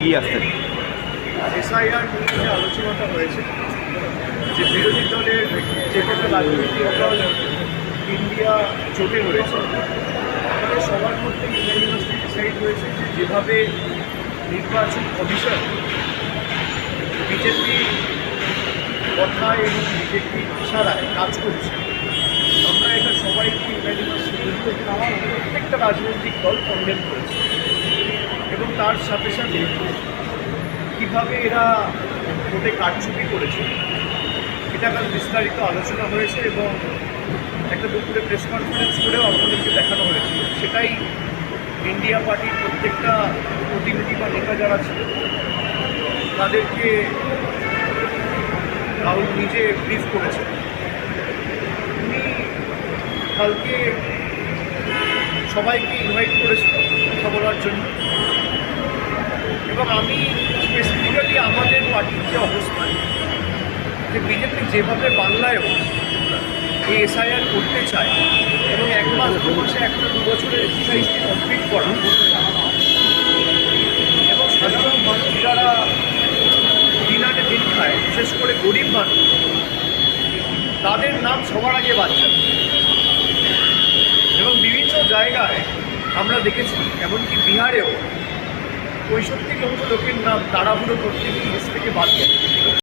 এগিয়ে এসআইআর নিয়ে আলোচনাটা হয়েছে, যে বিরোধী দলের যে কটা রাজনৈতিক দল ইন্ডিয়া জোটে রয়েছে, আমাদের সবার মধ্যে ইউনিভার্সিটি ডিসাইড হয়েছে যেভাবে নির্বাচন কমিশন বিজেপি কথায় এবং বিজেপি ইশারায় কাজ করছে, আমরা এটা সবাইকে ইউনিভার্সিটি প্রত্যেকটা রাজনৈতিক দল কন্ডেম করেছে। এবং তার সাথে সাথে কীভাবে এরা ভোটে কারচুপি করেছে, এটা কাল বিস্তারিত আলোচনা হয়েছে এবং একটা দুপুরে প্রেস কনফারেন্স করেও আপনাদেরকে দেখানো হয়েছে। সেটাই ইন্ডিয়া পার্টির প্রত্যেকটা প্রতিনিধি বা নেতা যারা ছিল, তাদেরকে রাহুল নিজে ব্রিফ করেছে। উনি কালকে সবাইকে ইনভাইট করেছিল কথা বলার জন্য। এবং আমি স্পেসিফিক্যালি আমাদের পার্টির যে অবস্থান। যে বিজেপি যেভাবে বাংলায়ও এই এসআইআর করতে চায় এবং এক মাস, দু মাসে একটা, দু বছরের এক্সারসাইজটি কমপ্লিট করা। এবং সাধারণ মানুষ যারা দিন দিন খায়, বিশেষ করে গরিব মানুষ, তাদের নাম সবার আগে বাচ্চা এবং বিভিন্ন জায়গায় আমরা দেখেছি, এমনকি বিহারেও পঁয়ষট্টি লক্ষ লোকের নাম তাড়াহুড়ো করতে গিয়ে লিস্ট থেকে বাদ গেছে।